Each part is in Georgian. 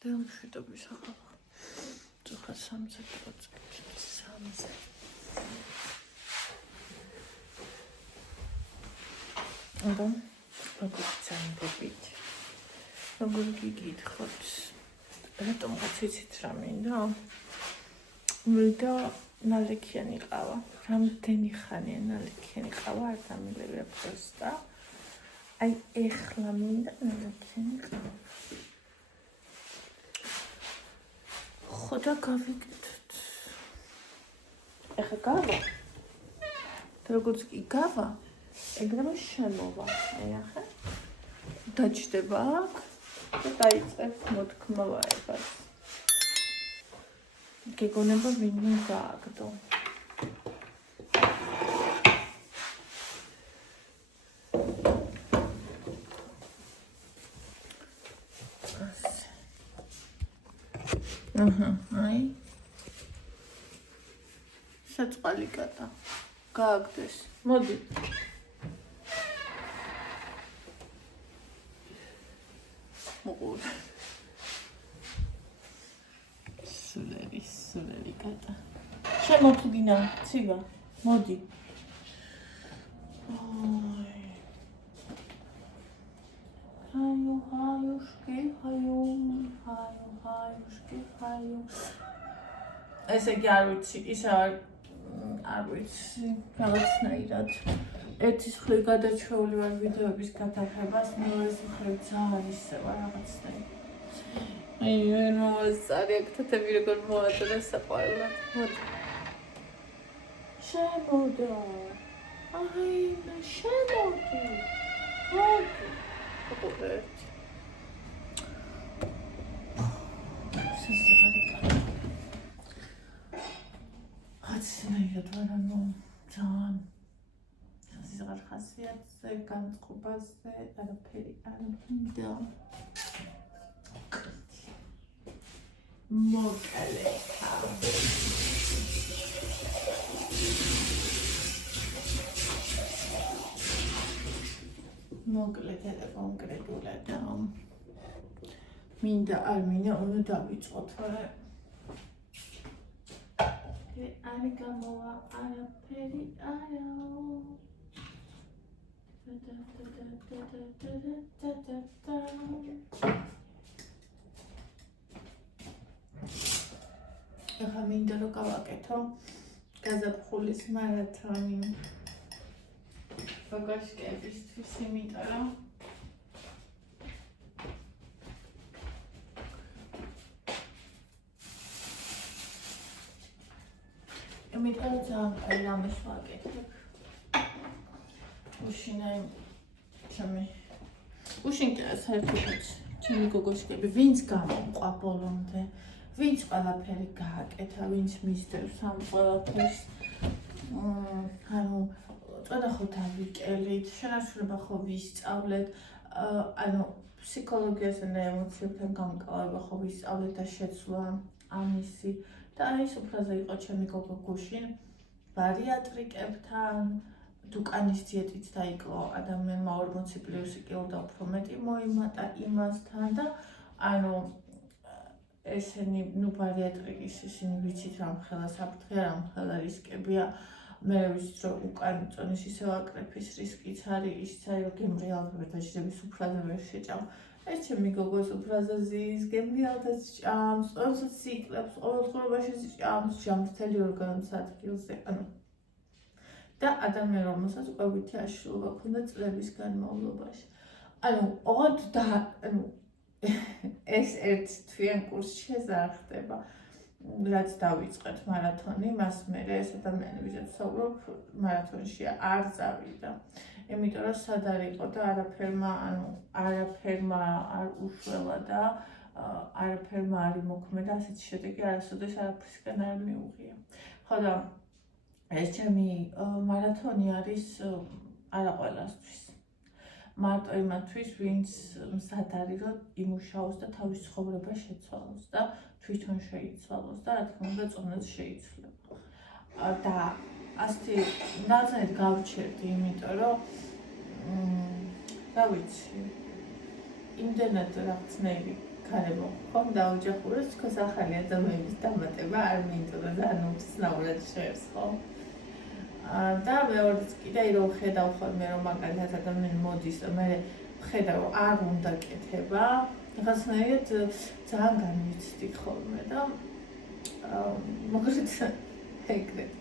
დელმშვიდობის ახლა წუხა 30%. აბა, როგორ წამდებით? როგორ გიგითხოთ? რატომ გაციცით რა მინდა? მინდა ნალექიანი ყავა. რამდენი ხანია ნალექიანი ყავა არ დამილევია პროსტა. აი ეხლა მინდა ნალექიანი ყავა. ხოდა გავიკეთოთ. ეხლა გავა. როგორც კი გავა, ეგრევე შემოვა. აი ახლა დაჭდება აქ და დაიწყებს მოთქმავაებას. გეგონება ვინმე გააგდო. აი საწყალი კატა გააგდეს. მოდი. მოყოლ. სულელი კატა. შემოთუდინა, ცივა. მოდი. ჰაიუშკი. ესე იგი არ ვიცი, ის არ ვიცი, რაღაცნაირად. ერთის მხრივ გადაჩეული ვარ ვიდეოების გადაღებას, მეორეს მხრივ ძალიან ისევა რაღაცნაირად. აი, ვერ მოვასწარი აქ თათები როგორ მოაწერა საყვარელად. მოდი. შემოდა. აი, შემოდი. მოდი. ყურეთ. ხასიათად ვარ ანუ ძალიან სიზღარ ხასიათზე განწყობაზე არაფერი არ მინდა მოკლედ და კონკრეტულად მინდა არ მინდა უნდა დავიწყოთ რა არ გამოვა არაფერი არა ახლა მინდა რომ გავაკეთო გაზაფხულის მარათონი ბაგაშკებისთვის იმიტომ რომ იმიტომ რომ ძალიან ყველი რამეს ვაკეთებ. უშინაი საერთოდ ჩემი გოგოშკები ვინც გამომყვა ბოლომდე, ვინც ყველაფერი გააკეთა, ვინც მისდევს ამ ყველაფერს. ანუ წოდახოთ ავიკელით, შენარჩუნება ხო ვისწავლეთ, ანუ ფსიქოლოგიასა და ემოციებთან გამკლავება ხო ვისწავლეთ და შეცვლა ამისი. და ის უფრაზე იყო ჩემი გოგო გუშინ ბარიატრიკებთან დუკანის დიეტით დაიკლო ადამიანმა 40+ კილო და უფრო მეტი მოიმატა იმასთან და ანუ ესენი ბარიატრიკის ისინი ვიცით რა მხელა საფრთხეა რა მხელა რისკებია მე ვიცით რომ უკან წონის ისევ აკრეფის რისკიც არის ისიც არის რომ გემრიალად ვერ დაჭდების უფრაზე ვერ შეჭამ ეს ჩემი გოგოს უფრაზე ზის, გემრიალადაც ჭამს, ყოველთვის ციკლებს, ყოველ ცხოვრებაში ჭამს, ჯამრთელი ორგანოს ადგილზე, ანუ და ადამიან რომელსაც ყვევითი აშლილობა ჰქონდა წლების განმავლობაში. ანუ ოღონდ და ანუ ეს ერთ თვიან კურსში შეზარხდება, რაც დავიწყეთ მარათონი, მას მერე ეს ადამიანებისაც ვსაუბრობ, მარათონში არ წავიდა. იმიტომ რომ სად არ იყო და არაფერმა არ უშველა და არაფერმა არ იმოქმედა ასეთი შედეგი არასოდეს არაფრისგან არ მიუღია. ხო და ეს ჩემი მარათონი არის არა ყველასთვის. მარტო იმათთვის, ვინც მზად არის რომ იმუშაოს და თავის ცხოვრება შეცვალოს და თვითონ შეიცვალოს და რა თქმა უნდა წონაც შეიცვლება. და ასეთი ნაზრით გავჩერდი, იმიტომ რომ რა ვიცი, იმდენად რაღაცნაირი გარემო ხომ დაუჯახურებს თქოს ახალი ადამიანების დამატება არ მინდოდა და ანუ ცნაურად შეებს ხო და მეორეც კიდე რომ ხედავ ხოლმე რომ მაგალითად ადამიანი მოდის და მე ხედავ რომ არ უნდა კეთება რაღაცნაირად ძალიან განვიცდი ხოლმე და მოხერხეთ ეგრეთ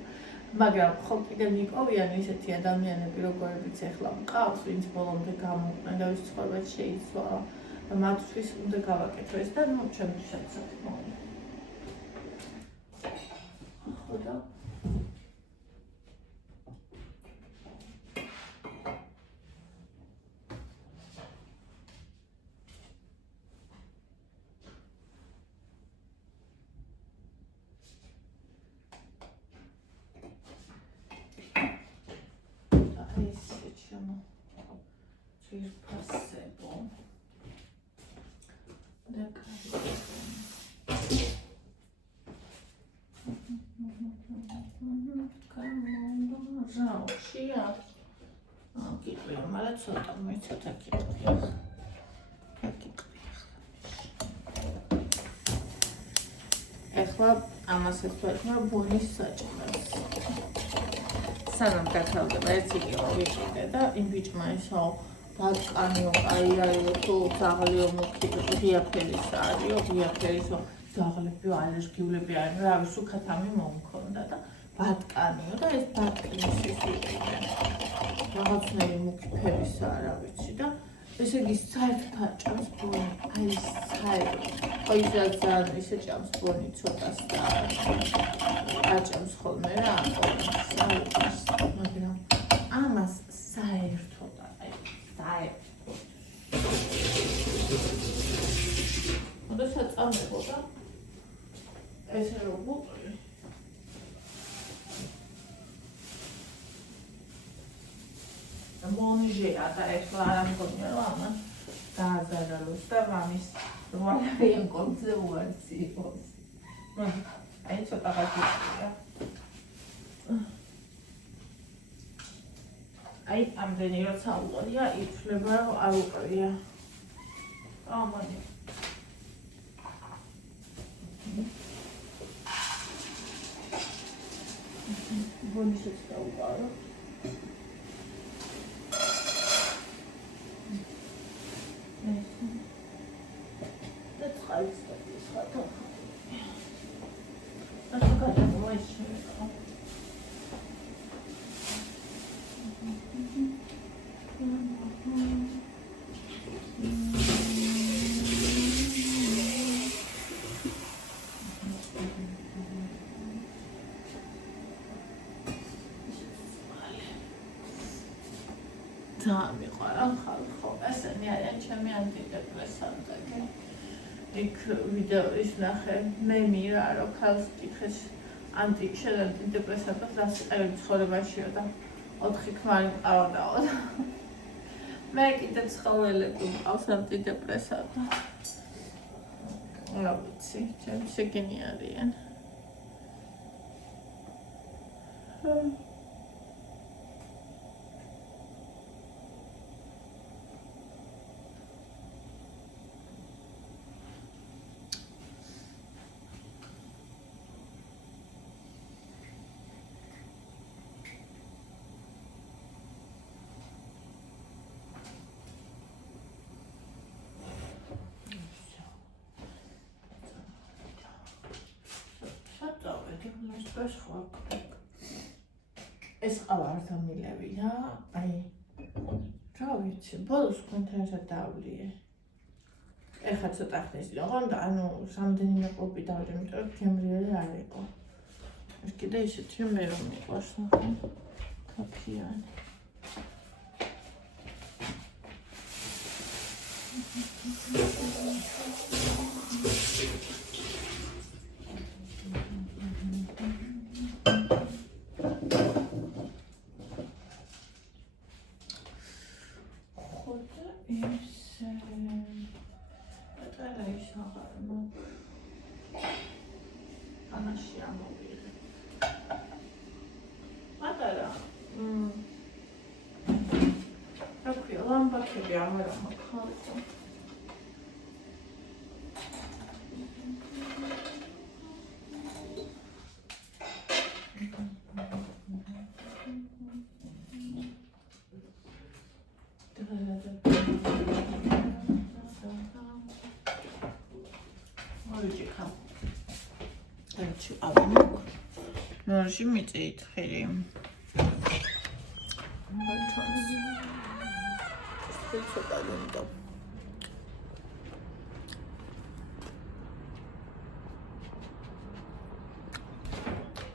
მაგრამ ხო კიდე მიყოვიან ისეთი ადამიანები როგორებიც ახლა მყავს ვინც ბოლომდე გამოყვნენ და ვის ცხოვრება შეიცვალა და მათთვის უნდა გავაკეთო ეს და ნუ ჩემთვისაც საკმაოდ ხო და ცოტა მე ცოტა კითხია. ახლა ამას ეცვეთმა ბონის საჭმელს. სანამ გაქალდება 1 კილო ვიყიდე და იმ ბიჭმა ისო ბატკანიო აი არისო თუ ზაღლიო მუქი ღია ფერის არისო ღია ფერისო ზაღლებიო ალერგიულები არის რა ვიცი უკათამი მომქონდა და ბატკანიო და ეს ბატკანის ისე რაღაცნაირი მუქი ფერის არა ვიცი და ესე იგი საერთოდ აჭამს ბონი აი საერთოდ აი ძალიან ისე ჭამს ბონი ცოტას და აჭამს ხოლმე რა მაგრამ ამას საერთოდ აი საერთოდ და საწამებოდა ესე რომ ვუყრი მონიჟეა და ეხლა არ ამგონია რომ ამას დააზარალოს და მამის რვალიან კონზე უარცი იყოს. აი ცოტა გაგიწია. აი ამდენი როცა უყრია ითვლება რომ არ უყრია. ამანი. ბონიშიც დაუყარო. That's right, that's right. That's got a voice. ჩემი ანტიდეპრესანტები. იქ ვიდეოის ნახე მემი რა რომ ქალს კითხეს ანტიდეპრესანტებს დასწრები ცხოვრებაშიო და 4 ქმარი მყავდაო და მე კიდე ცხოველები მყავს ანტიდეპრესანტად. რა ვიცი, ჩემი შეგენი არიან. ეს ყავა არ დამილევია, აი რა ვიცი, ბოლოს კონტრასტად დავლიე. ეხლა ცოტა ხნის იყო და ანუ რამდენიმე კოპი დავლიე, იმიტომ რომ გემრიელი არ იყო. ეს კიდე ისეთი მე რომ მიყვარს ნახე. კაფიანი. ლამბაქები ამერა მაქვს. ნორში მიწით ხილი. ცოტა გინდა.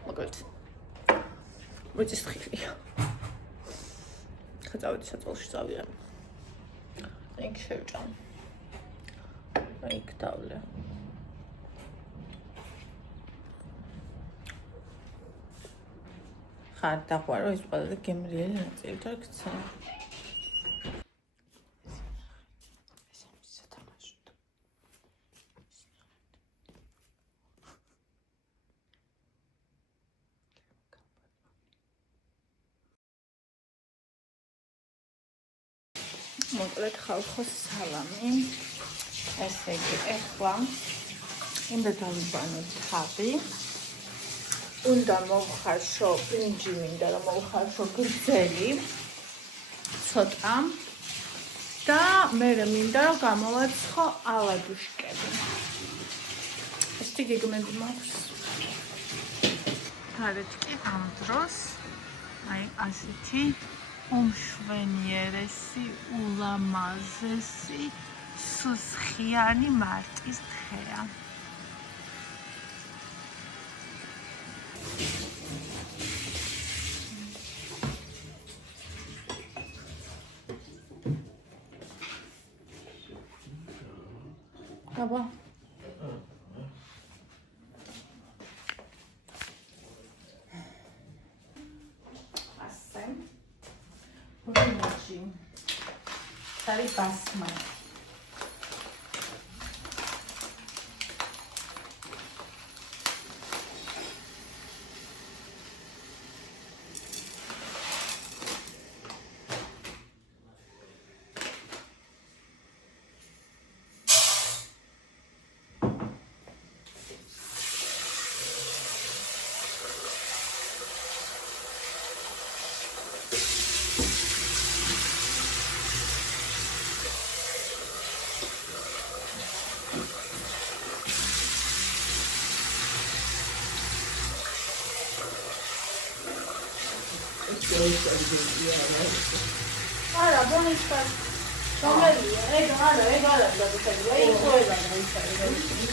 მაგალითად. მიწის ხილია. ხაწავდი საწოლში წავიდე. იქ შევჭამ. იქ დავლე. ხარ დაყვარო ის ყველაზე გემრიელი ნაწილი და ქცა. მოკლედ ხალხოს სალამი. ესე იგი, ეხლა უნდა დავიბანოთ თავი. უნდა მოვხარშო ბრინჯი, მინდა რომ მოვხარშო გრძელი. ცოტა. და მე მინდა რომ გამოვაცხო ალაგუშკები. ესეთი გეგმები მაქვს. გარეთ კი ამ დროს აი ასეთი უმშვენიერესი, ულამაზესი, სუსხიანი მარტის თხეა. აბა ასე ბრინჯი სარი ბასმა არა, ბონისკა რომელია? ეგ არა გადაწერილი. აი ყველა დაიწერილი.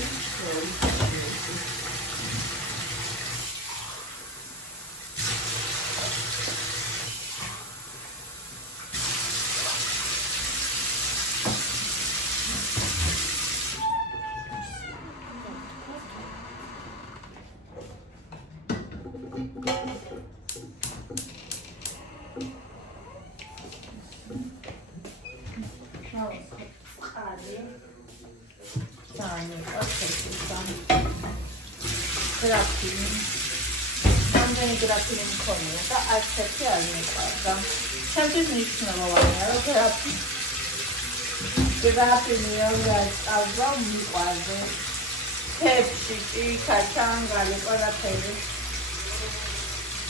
გრაფინი. ამდენი გრაფინი მქონია და არც ერთი არ მეყავდა. ჩემთვის მნიშვნელოვანია, რომ გრაფინი როგორ წავდა მიყვარდა. თეფში, ქაჩანგალი, ყველაფერი.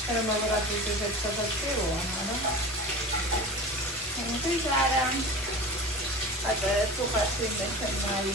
თერმოგრაფიის ეფექტებია, მაგრამ ეს არა. აბა, თუ ხარ შემეცნაი.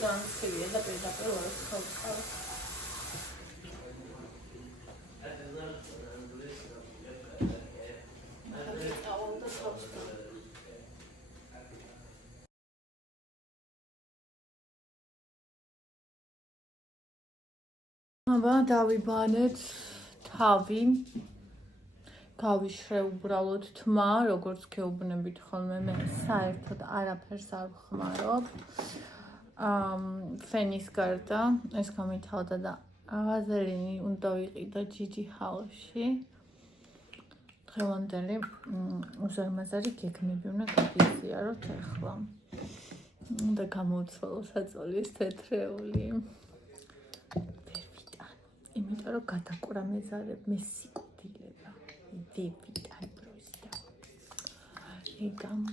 ძალიან ცივია და პირდაპირ ვარ ხავ. აბა დავიბანეთ თავი. გავიშრე უბრალოდ თმა, როგორც გეუბნებით ხოლმე მე საერთოდ არაფერს არ ვხმარობ. ფენის გარდა ეს გამითავდა და ვაზელინი უნდა ვიყიდო ჯიჯი ჰაუსში. დღევანდელი უზარმაზარი გეგმები უნდა გადიზიაროთ ახლა. და გამოვცვალო საწოლის თეთრეული. იმიტომ რომ გადაკურა მეზარებ მე სიკვდილება ვიტან პროსტა იგამ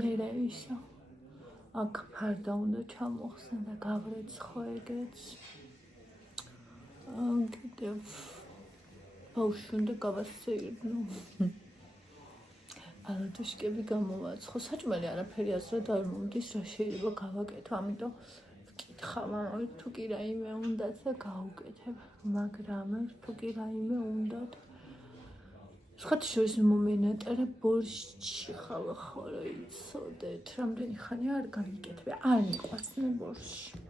მე რეიშა აქ ფარდა უნდა ჩამოხსნა და გავრეცხო ეგეც კიდევ ბავშვი უნდა გავასწირნო ალათუშკები გამოვაცხო საჭმელი არაფერი ასრად არ მომდის რა შეიძლება გავაკეთო ამიტომ ვკითხავ ამავე თუ კი რაიმე უნდათ და გავუკეთებ მაგრამ თუ კი რაიმე უნდათ სხვათა შორის მომენატერე ბორშჩი ხალხო იცოდეთ რამდენი ხანი არ გავიკეთებ არ მიყვარს მე ბორშჩი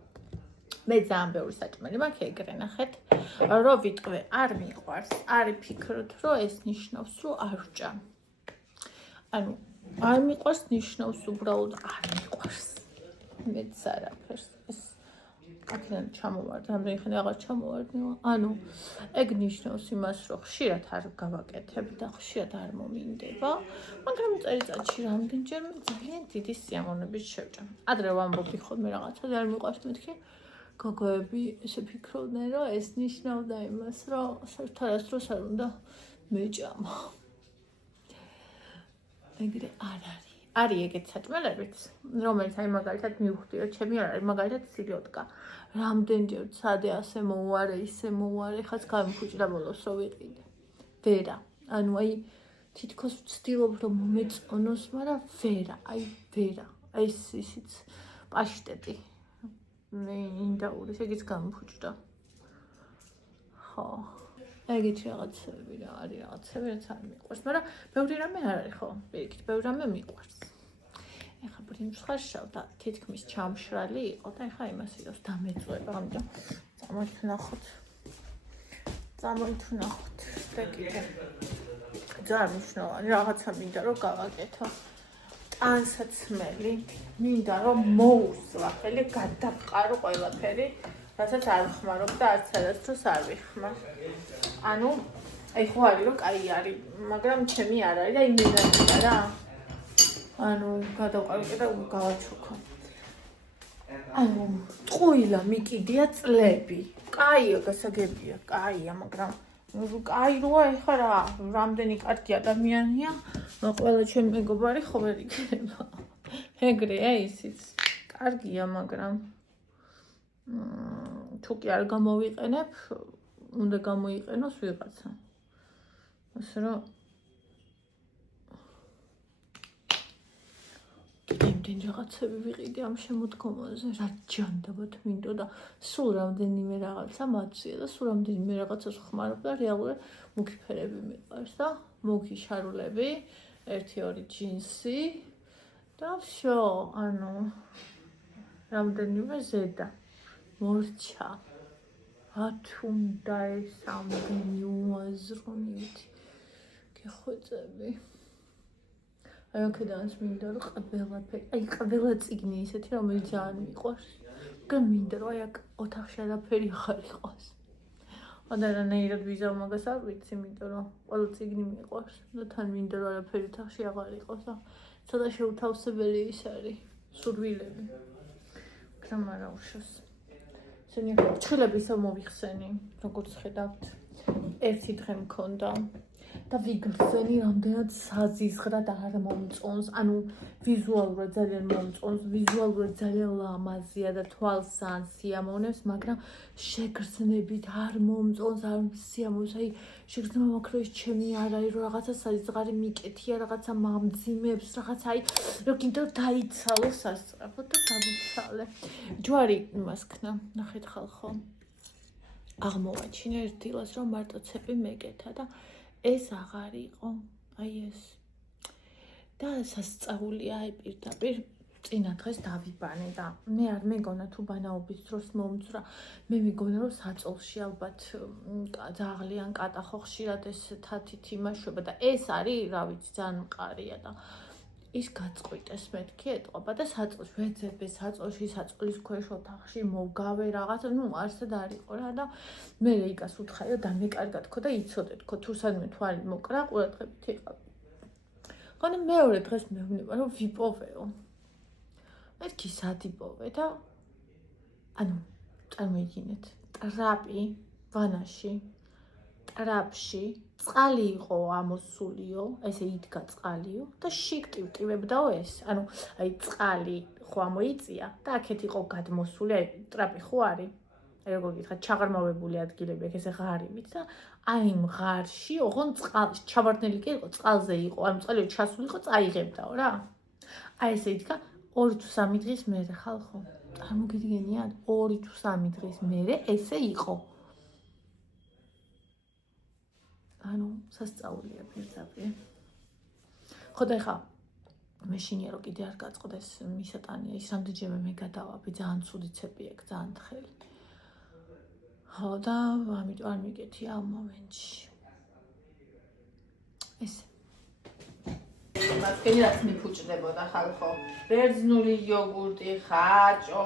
მე ძალიან ბევრი საჭმელი მაქვს ეგრე ნახეთ რომ ვიტყვე არ მიყვარს არ ვფიქრობ რომ ეს ნიშნავს რომ არ ვჭამ ანუ არ მიყვარს ნიშნავს უბრალოდ არ მიყვარს მეც არაფერს ეს აქედან ჩამოვარდა, რამდენი ხანი აღარ ჩამოვარდნილა. ანუ ეგ ნიშნავს იმას, რომ ხშირად არ გავაკეთებ და ხშირად არ მომინდება, მაგრამ წელიწადში რამდენჯერმე ძალიან დიდი სიამოვნებით შევჭამ. ადრე ვამბობდი ხოლმე რაღაცა და არ მიყვარს მეთქი. გოგოები ესე ფიქრობდნენ, რომ ეს ნიშნავდა იმას, რომ საერთოდ არასდროს არ უნდა მეჭამა. ეგრე არ არის. არის ეგეთ საჭმელებიც, რომელიც აი მაგალითად მივხვდი, რომ ჩემი არ არის, მაგალითად სირიოტკა. რამდენჯერ ცადე ასე მოუარე, ისე მოუარე, ხაც გამიფუჭდა ბოლოს რომ ვიყიდე. ვერა. ანუ აი თითქოს ვცდილობ რომ მომეწონოს, მაგრამ ვერა, აი ვერა. აი ისიც პაშტეტი. მე ინდაურის ეგეც გამიფუჭდა. ხო. ეგეთი რაღაცები რა არის რაღაცები რაც არ მიყვარს, მაგრამ ბევრი რამე არ არის ხო? პირიქით, ბევრი რამე მიყვარს. ეხლა ბრინჯხაშავ და თითქმის ჩამშრალი იყო და ეხლა იმას იდოს დამეწვება, ამიტომ წამოითვნახოთ. და კიდე ძალიან მნიშვნელოვანი რაღაცა მინდა რომ გავაკეთო. ტანსაცმელი, მინდა რომ მოუსვა, ხელი გადავყარო ყველაფერი. რასაც არ ვხმარობ და არც არასდროს არ ვიხმარ. ანუ აი ხო არის რომ კაი არის, მაგრამ ჩემი არ არის და იმენა რა. ანუ გადავყავი და გავაჩუქო. ანუ ტყუილა მიკიდია წლები. კაია გასაგებია, კაია, მაგრამ კაი როა ეხლა რა, რამდენი კარგი ადამიანია, ყველა ჩემი მეგობარი ხო ვერ იქნება. ეგრეა ისიც. კარგია, მაგრამ თუ კი არ გამოვიყენებ, უნდა გამოიყენოს ვიღაცა. ასე რომ იმდენ რაღაცები ვიყიდე ამ შემოდგომაზე, რა ჯანდაბად მინდო და სულ რამდენიმე რაღაცა მაცვია და სულ რამდენიმე რაღაცას ხმარობ და რეალურად მუქი ფერები მიყვარს და მუქი შარულები, 1-2 ჯინსი და всё, ანუ რამდენიმე ზედა მორჩა. ათუნდა ეს ამდენი უაზრონით გეხვეწები. აი აქედანაც მინდა რომ ყველაფერი, აი ყველა წიგნი ისეთი რომელიც ძალიან მიყვარს. მაგრამ მინდა რომ აი აქ ოთახში არაფერი აღარ იყოს. ადამიანად ვიზავ მაგას არ ვიცი, იმიტომ რომ ყველა წიგნი მიყვარს და თან მინდა რომ არაფერი ოთახში აღარ იყოს და ცოტა შეუთავსებელი ის არის სურვილები. მაგრამ არა უშავს. ჩხილები ისევ მოვიხსენი, როგორც ხედავთ. ერთი დღე მქონდა და ვიგრძენი რამდენად საზიზღრად არ მომწონს, ანუ ვიზუალურად ძალიან მომწონს, ვიზუალურად ძალიან ლამაზია და თვალს ძალიან სიამოვნებს, მაგრამ შეგრძნებით არ მომწონს, არ სიამოვნებს, აი შეგრძნება მაქვს, რომ ეს ჩემი არ არის, რომ რაღაცა საზიზღარი მიკეთია, რაღაცა მამძიმებს, რაღაცა აი რომ კიდე დაიცალო სასწრაფოდ და დავიცალე. ჯვარი იმას ქნა, ნახეთ ხალხო. აღმოვაჩინე ერთ დილას, რომ მარტო ცეპი მეკეთა და ეს აღარ იყო, აი ეს. და სასწაულია აი პირდაპირ წინა დღეს დავიბანე და მე არ მეგონა თუ ბანაობის დროს მომწრა, მე მეგონა რომ საწოლში ალბათ ძალიან კატახო ხშირად ეს თათით იმაშვება და ეს არის, რა ვიცი, ძალიან მყარია და ის გაწყვიტეს მეთქი ეტყობა და საწოლში ვეძებე საწოლში საწოლის ქვეშ ოთახში მოვგავე რაღაცა ნუ არსად არ იყო რა და მე რიგას უთხარი და მეკარგად ხო და იცოდე თქო თუ სადმე თვალი მოკრა ყურადღებით იყავ. ხონი მეორე დღეს მეუბნება რომ ვიპოვეო. მეთქი სადიპოვე და ანუ წარმოიდგინეთ ტრაპი ვანაში ტრაპში წყალი იყო ამოსულიო, ესე იდგა წყალიო და შიგტივტივებდაო ეს. ანუ აი წყალი ხო ამოიწია და აქეთ იყო გადმოსული, აი ტრაპი ხო არის. აი როგორ გითხრათ, ჩაღრმავებული ადგილები აქ ესე ღარივით და აი იმ ღარში ოღონ წყალი ჩავარდნილი კი იყო, წყალზე იყო, ანუ წყალი ჩასული იყო, წაიღებდაო რა. აი ესე იდგა 2 თუ 3 დღის მერე ხალხო. წარმოგიდგენიათ 2 თუ 3 დღის მერე ესე იყო. ანუ სასწაულია პირდაპირ. ხო და ხა მე შინია რომ კიდე არ გაწყდეს მისატანია ის რამდენჯერმე მე გადავაბი ძალიან ცუდი ცეპი აქვს ძალიან თხელი. ხო და ამიტომ არ მიგეთია ამ მომენტში. ესე მასკენი რაც მიფუჭდებოდა ხალხო. ბერძნული იოგურტი, ხაჭო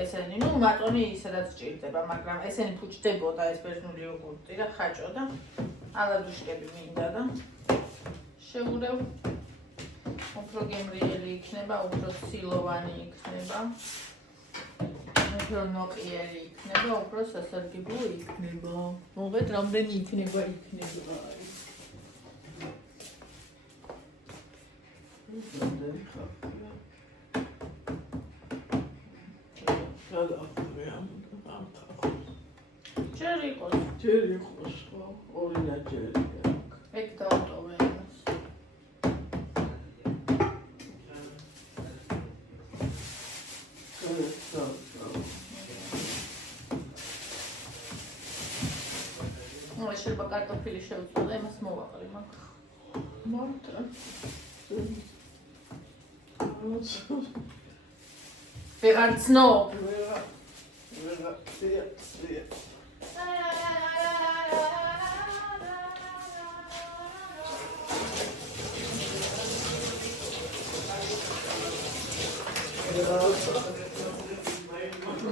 ესენი, ნუ მატონი ისედაც ჭირდება, მაგრამ ესენი ფუჭდებოდა ეს ბერძნული იოგურტი და ხაჭო და ალადუშკები მინდა და შეურევ უფრო გემრიელი იქნება, უფრო ცილოვანი იქნება, უფრო ნოყიერი იქნება, უფრო სასარგებლო იქნება. მოგეთ რამდენი იქნება. ჯერ იყოს ხო, ორი და ჯერი აქვს. ეგ დავტოვე იმას. შეიძლება კარტოფილი შევწოდე, იმას მოვაყრი მაგ. მართა. ვეღარ ცნობ.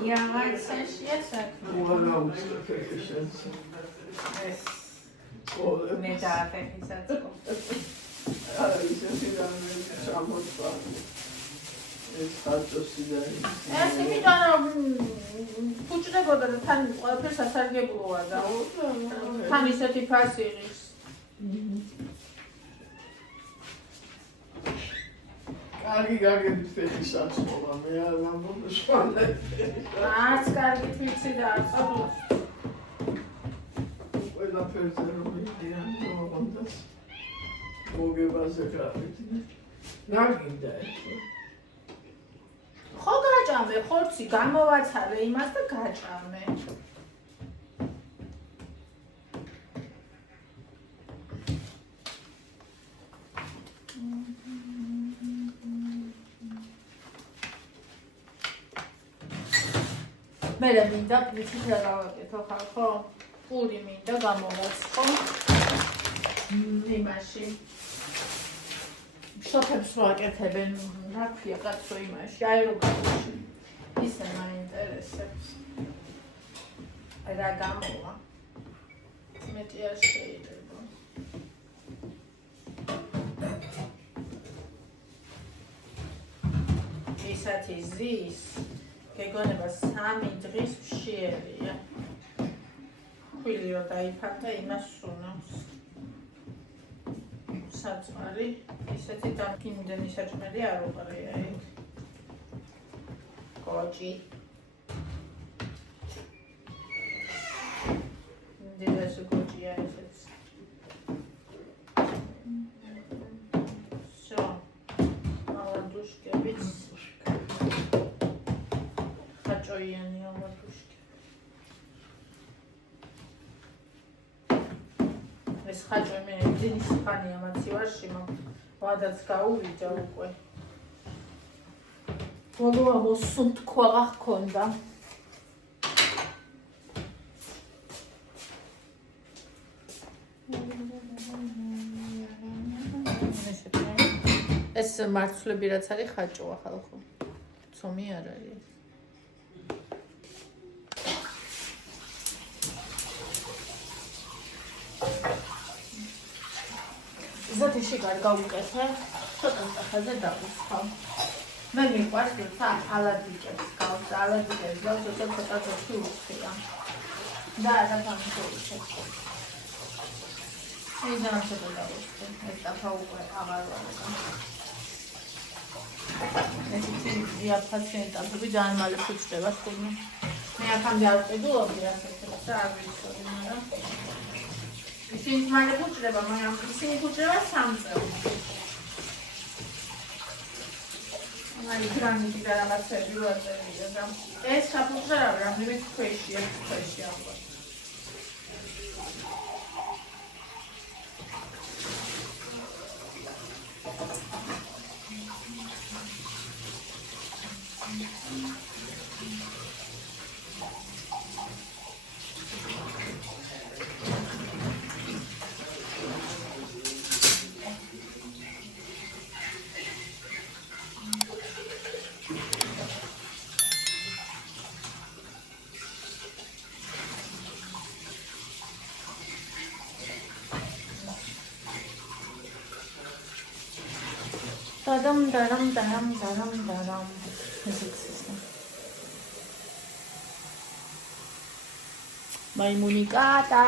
Ja, het zijn siesek. Nee, daar ben ik zet. ეს იმიტომ რომ ფუჭდებოდა და თან ყველაფერს სასარგებლოა და თან ისეთი ფასი იღებს. კარგი გაგებით ფეხი საწოლა, მე არ ვამბობ შვალები. არც კარგი ფიცი და არც აბლოს. ყველაფერზე რომ მიდიან მომონდას. მოგებაზე გავიდი. ნაგინდა ეს. ხო გაჭამე, ხორცი გამოვაცალე იმას და გაჭამე. მე მინდა ვიცით რა გავაკეთო ხალხო? პური მინდა გამოვაცხო. იმაში. შოთებს ვაკეთებენ, რა ქვია კაცო იმაში, აეროგამში. ისე მაინტერესებს. რა გამოვა? მეტი არ შეიძლება. ისეთი ზის გეგონება 3 დღის მშიერია. ხილი რომ დაიფარდა იმას სუნავს. საწყარი, ისეთი დამკინდენი საჭმელი არ უყრია იქ. კოჭი. დედასი კოჭია ესეც. Всё. Оладушкებიც. ხაჭოიანი оладушки. ეს ხაჭო მე ძინის ხანია მაცივარში ვადაც გაუვიდა უკვე. ბოლო მოსუნთქვა გახონდა. ეს მარცვლები რაც არის ხაჭოა ხალხო. ცომი არ არის. ზოთი შეგარ გავუკეთე, ცოტა სახაზე დავუსხავ. მე მიყვარს როცა ალადიკებს გავს, ალადიკებს გავს, ცოტა ზოთი უსხია. და დავამხოლოდ. შეიძლება ცოტა დავუსხე, ეს დაფა უკვე აღარ ვარ. ეს ცივია პაციენტები ძალიან მალე ფუჭდება თქო. მე აქამდე არ ვყიდულობდი ასეთებს და არ ვიცოდი, მაგრამ ისინი მალე ფუჭდება, მაგრამ ისინი ფუჭდება 3 წელს. აი გრანიტი და რაღაცები ვაწერია და ეს საფუჭრა რამდენიმე ქვეშია, ალბათ. Daram. Maimunicata.